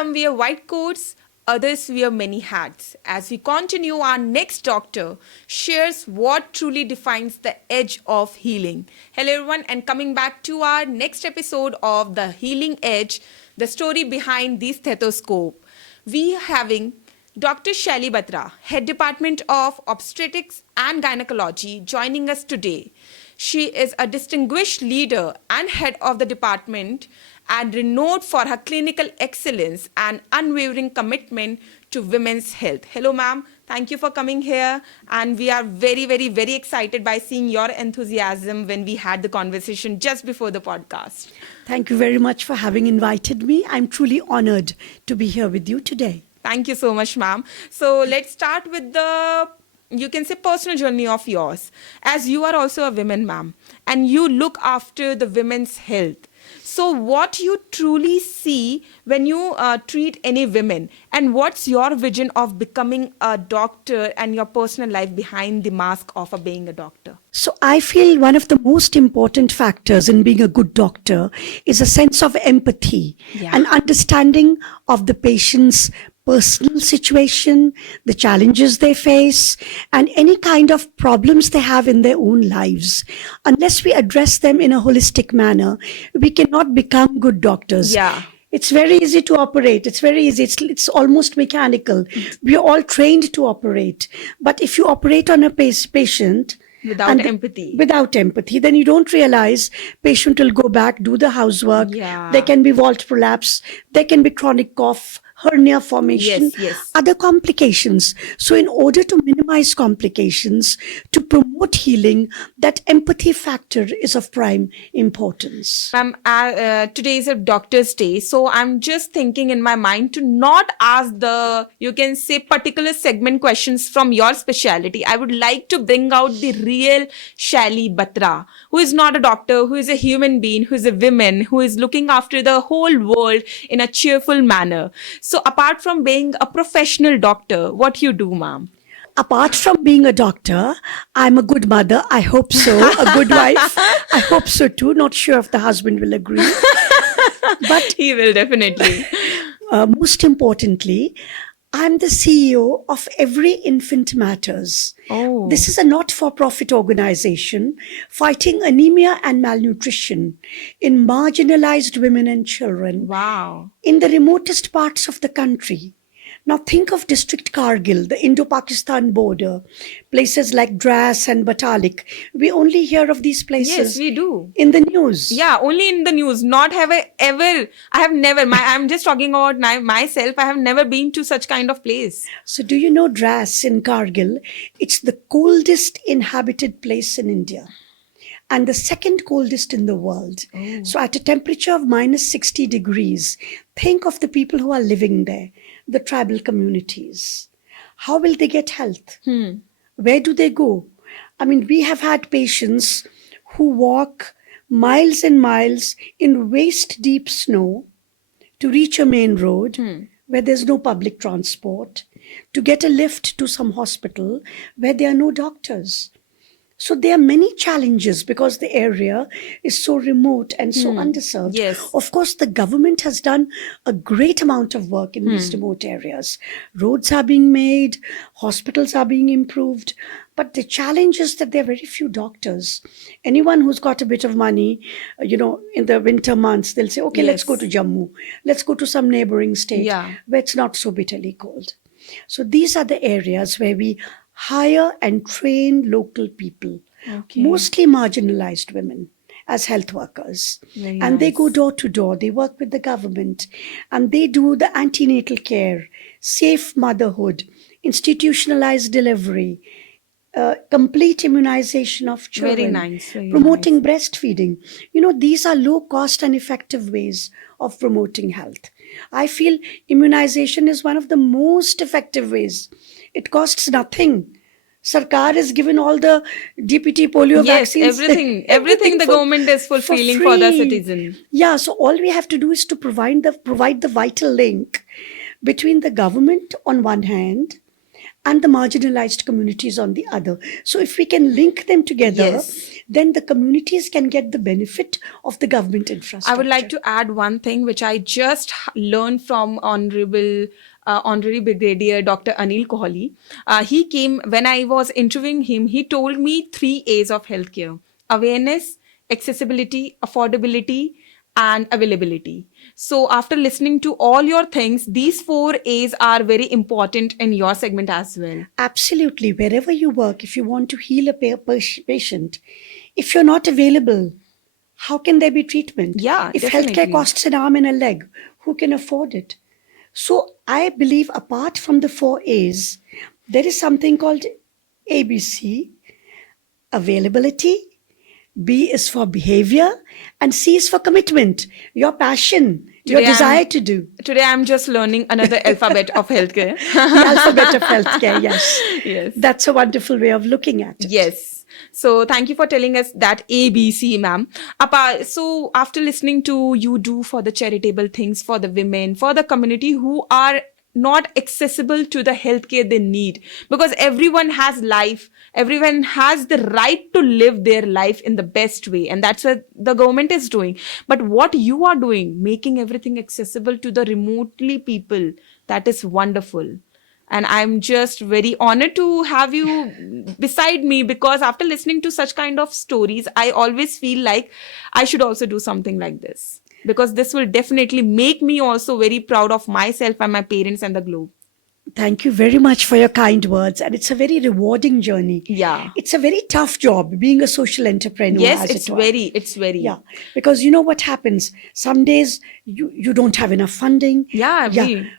Some wear white coats, others wear many hats. As we continue, our next doctor shares what truly defines the edge of healing. Hello, everyone, and coming back to our next episode of The Healing Edge, the story behind the stethoscope. We are having Dr. Shelly Batra, Head Department of Obstetrics and Gynaecology, joining us today. She is a distinguished leader and head of the department and renowned for her clinical excellence and unwavering commitment to women's health. Hello, ma'am. Thank you for coming here. And we are very, very, very excited by seeing your enthusiasm when we had the conversation just before the podcast. Thank you very much for having invited me. I'm truly honored to be here with you today. Thank you so much, ma'am. So let's start with the, you can say, personal journey of yours. As you are also a woman, ma'am, and you look after the women's health. So what you truly see when you treat any women, and what's your vision of becoming a doctor and your personal life behind the mask of being a doctor? So I feel one of the most important factors in being a good doctor is a sense of empathy and understanding of the patient's personal situation, the challenges they face, and any kind of problems they have in their own lives. Unless we address them in a holistic manner, we cannot become good doctors. Yeah. It's very easy to operate. It's very easy. It's almost mechanical. We are all trained to operate. But if you operate on a patient without empathy, then you don't realize patient will go back, do the housework. Yeah. There can be vault prolapse. There can be chronic cough, hernia formation, other complications. So in order to minimize complications, to promote healing, that empathy factor is of prime importance. Ma'am, today is a doctor's day. So I'm just thinking in my mind to not ask the, you can say, particular segment questions from your specialty. I would like to bring out the real Shelly Batra, who is not a doctor, who is a human being, who is a woman, who is looking after the whole world in a cheerful manner. So apart from being a professional doctor, what you do, ma'am? Apart from being a doctor, I'm a good mother. I hope so. A good wife. I hope so too. Not sure if the husband will agree. But he will definitely. Most importantly, I'm the CEO of Every Infant Matters. Oh. This is a not-for-profit organization fighting anemia and malnutrition in marginalized women and children. Wow. In the remotest parts of the country. Now think of District Kargil, the Indo-Pakistan border, places like Dras and Batalik. We only hear of these places. Yes, we do. In the news. Yeah, only in the news. Not have I ever, I have never, I'm just talking about myself. I have never been to such kind of place. So do you know Dras in Kargil? It's the coldest inhabited place in India. And the second coldest in the world. Oh. So at a temperature of minus 60 degrees, think of the people who are living there, the tribal communities. How will they get health? Where do they go? I mean, we have had patients who walk miles and miles in waist-deep snow to reach a main road where there's no public transport, to get a lift to some hospital where there are no doctors. So there are many challenges because the area is so remote and so underserved. Yes. Of course, the government has done a great amount of work in these remote areas. Roads are being made, hospitals are being improved. But the challenge is that there are very few doctors. Anyone who's got a bit of money, in the winter months, they'll say, okay, let's go to Jammu. Let's go to some neighboring state where it's not so bitterly cold. So these are the areas where we hire and train local people, mostly marginalized women, as health workers. They go door to door, they work with the government, and they do the antenatal care, safe motherhood, institutionalized delivery, complete immunization of children, very nice. Promoting breastfeeding. These are low cost and effective ways of promoting health. I feel immunization is one of the most effective ways. It costs nothing. Sarkar is given all the DPT polio vaccines. Everything the government is fulfilling for the citizen. Yeah, so all we have to do is to provide the vital link between the government on one hand and the marginalized communities on the other. So if we can link them together, Yes. then the communities can get the benefit of the government infrastructure. I would like to add one thing which I just learned from Honorary Brigadier Dr. Anil Kohli. He came, when I was interviewing him, he told me 3 A's of healthcare: awareness, accessibility, affordability, and availability. So after listening to all your things, these 4 A's are very important in your segment as well. Absolutely. Wherever you work, if you want to heal a patient, if you're not available, how can there be treatment? Yeah, If definitely. healthcare costs an arm and a leg, who can afford it? So I believe apart from the 4 A's, there is something called ABC: availability, B is for behavior, and C is for commitment, your passion, your Today desire I'm- to do. Today I'm just learning another alphabet of healthcare. The alphabet of healthcare, yes. Yes. That's a wonderful way of looking at it. Yes. So thank you for telling us that ABC, ma'am. So after listening to you do for the charitable things for the women, for the community who are not accessible to the healthcare they need, because everyone has life, everyone has the right to live their life in the best way, and that's what the government is doing. But what you are doing, making everything accessible to the remotely people, that is wonderful. And I'm just very honored to have you beside me, because after listening to such kind of stories, I always feel like I should also do something like this, because this will definitely make me also very proud of myself and my parents and the globe. Thank you very much for your kind words. And it's a very rewarding journey. Yeah. It's a very tough job being a social entrepreneur. Yes, as it's it were. it's very. Yeah, because you know what happens? Some days you don't have enough funding. Yeah,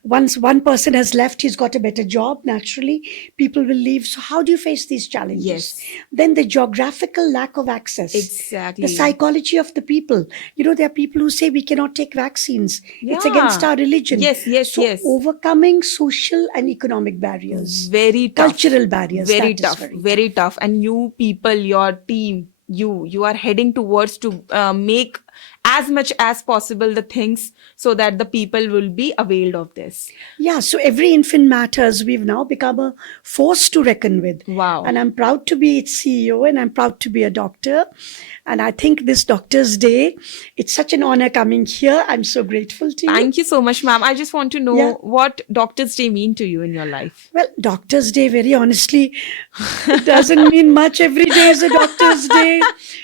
Once one person has left, he's got a better job. Naturally, people will leave. So how do you face these challenges? Yes. Then the geographical lack of access. Exactly. The psychology of the people. You know, there are people who say we cannot take vaccines. It's Yeah. against our religion. Yes, yes, so yes. overcoming social and economic barriers. Very tough. Cultural barriers. Very that is tough. Very tough. And you people, your team, you are heading towards to make as much as possible the things so that the people will be availed of this. Yeah, so every infant matters. We've now become a force to reckon with. Wow. And I'm proud to be its CEO, and I'm proud to be a doctor. And I think this Doctor's Day, it's such an honor coming here. I'm so grateful to you. Thank you so much, ma'am. I just want to know Yeah. what Doctor's Day mean to you in your life. Well, Doctor's Day, very honestly, it doesn't mean much. Every day is a Doctor's Day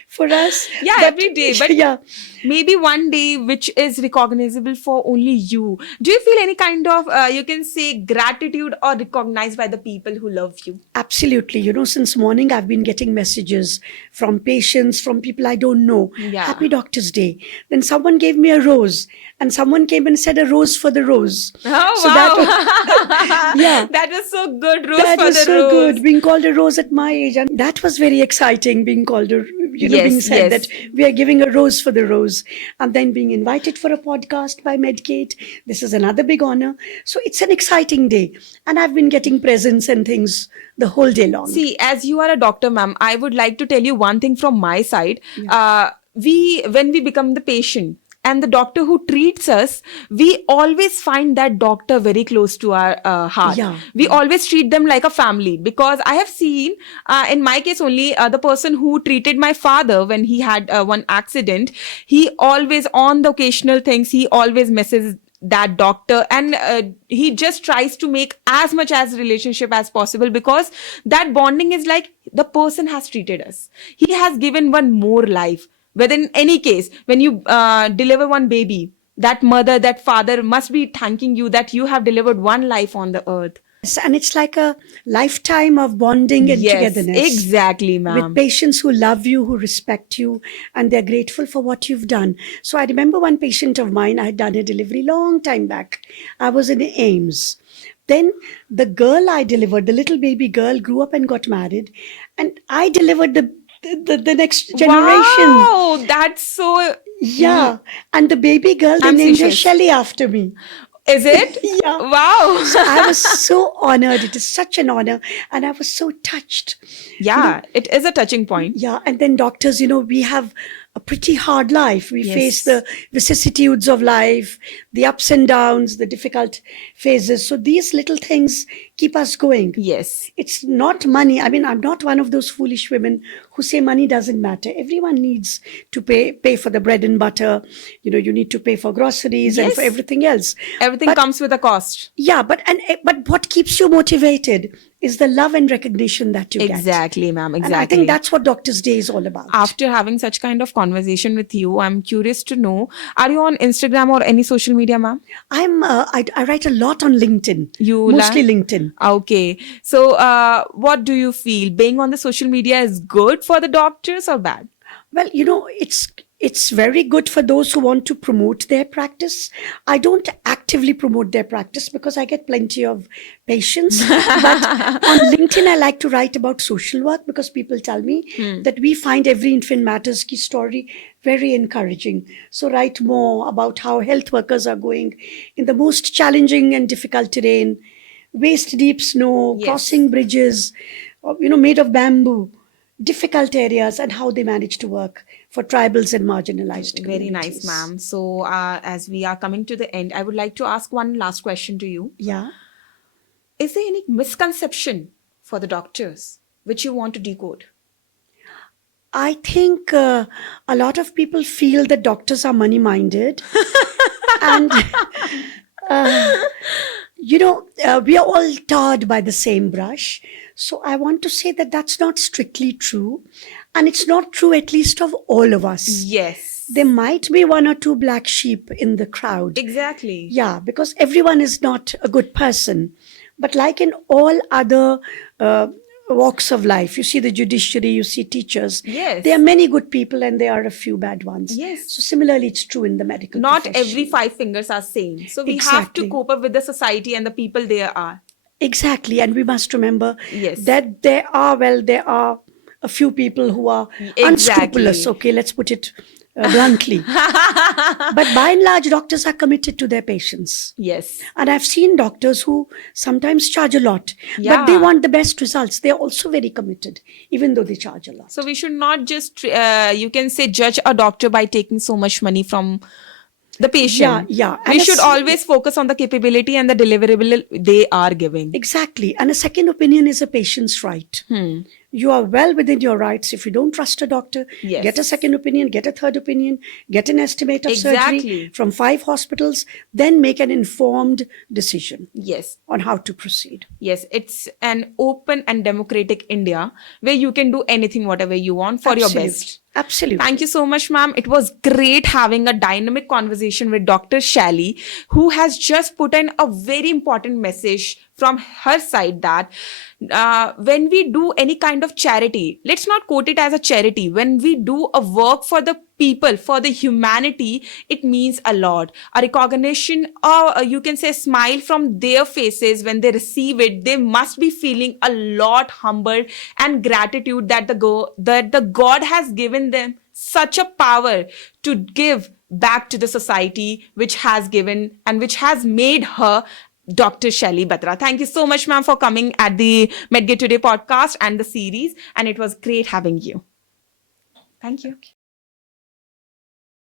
for us. Yeah, every day, but yeah. maybe one day which is recognizable for only you. Do you feel any kind of, you can say, gratitude or recognized by the people who love you? Absolutely. You know, since morning, I've been getting messages from patients, from people I don't know. Yeah. Happy Doctor's Day. Then someone gave me a rose, and someone came and said a rose for the rose. Oh, So wow. that was, yeah. That was so good. Rose That for was the so rose. good, being called a rose at my age. And that was very exciting, being called a, Yes, being said yes. that we are giving a rose for the rose. And then being invited for a podcast by Medgate. This is another big honor. So it's an exciting day. And I've been getting presents and things the whole day long. See, as you are a doctor, ma'am, I would like to tell you one thing from my side. When we become the patient and the doctor who treats us, we always find that doctor very close to our heart. Yeah. We always treat them like a family, because I have seen, in my case only, the person who treated my father when he had one accident, he always, on the occasional things, he always messes that doctor, and he just tries to make as much as relationship as possible, because that bonding is like the person has treated us, he has given one more life. Whether in any case, when you deliver one baby, that mother, that father must be thanking you that you have delivered one life on the earth. And it's like a lifetime of bonding and Yes, togetherness. exactly, ma'am. With patients who love you, who respect you, and they're grateful for what you've done. So I remember one patient of mine, I had done a delivery long time back. I was in AIMS. Then the girl I delivered, the little baby girl, grew up and got married. And I delivered the next generation. Wow, that's so... Yeah. And the baby girl, they I'm named her speechless. Shelly after me. Is it? Yeah. Wow. So I was so honored. It is such an honor. And I was so touched. Yeah, it is a touching point. Yeah. And then doctors, we have a pretty hard life. We Yes. face the vicissitudes of life, the ups and downs, the difficult phases. So these little things keep us going. Yes. It's not money. I mean, I'm not one of those foolish women who say money doesn't matter. Everyone needs to pay for the bread and butter. You need to pay for groceries and for Yes. everything else. Everything But- comes with a cost. Yeah, but what keeps you motivated is the love and recognition that you get. Exactly, ma'am. And Exactly. I think that's what Doctors' Day is all about. After having such kind of conversation with you, I'm curious to know, are you on Instagram or any social media, ma'am? I write a lot on LinkedIn. You Mostly like- LinkedIn. Okay. So, what do you feel? Being on the social media is good for the doctors or bad? Well, it's very good for those who want to promote their practice. I don't actively promote their practice because I get plenty of patients. But on LinkedIn, I like to write about social work because people tell me that we find Every Infant Matters ki story very encouraging. So write more about how health workers are going in the most challenging and difficult terrain, waist deep snow, Yes. crossing bridges, made of bamboo, difficult areas, and how they manage to work for tribals and marginalized Very nice, communities. ma'am. So, as we are coming to the end, I would like to ask one last question to you. Yeah. Is there any misconception for the doctors which you want to decode? I think a lot of people feel that doctors are money minded. And, we are all tarred by the same brush. So I want to say that that's not strictly true. And it's not true, at least, of all of us. Yes. There might be one or two black sheep in the crowd. Exactly. Yeah, because everyone is not a good person. But like in all other walks of life, you see the judiciary, you see teachers. Yes. There are many good people and there are a few bad ones. Yes. So similarly, it's true in the medical Not profession. every 5 fingers are same. So we have Exactly. to cope up with the society and the people there are. Exactly. And we must remember Yes. that there are a few people who are unscrupulous. Exactly. Okay, let's put it bluntly. But by and large, doctors are committed to their patients. Yes. And I've seen doctors who sometimes charge a lot, Yeah. but they want the best results. They're also very committed, even though they charge a lot. So we should not just, you can say, judge a doctor by taking so much money from the patient. Yeah. We And should always focus on the capability and the deliverable they are giving. Exactly. And a second opinion is a patient's right. You are well within your rights. If you don't trust a doctor, Yes. get a second opinion, get a third opinion, get an estimate of Exactly. surgery from 5 hospitals, then make an informed decision Yes. on how to proceed. Yes, it's an open and democratic India where you can do anything, whatever you want for your Absolutely. best. Absolutely. Thank you so much, ma'am. It was great having a dynamic conversation with Dr. Shelly, who has just put in a very important message from her side that when we do any kind of charity, let's not quote it as a charity. When we do a work for the people, for the humanity, it means a lot. A recognition, or you can say smile from their faces when they receive it, they must be feeling a lot humbled and gratitude that the God has given them such a power to give back to the society, which has given and which has made her Dr. Shelly Batra. Thank you so much, ma'am, for coming at the Medgate Today podcast and the series. And it was great having you. Thank you.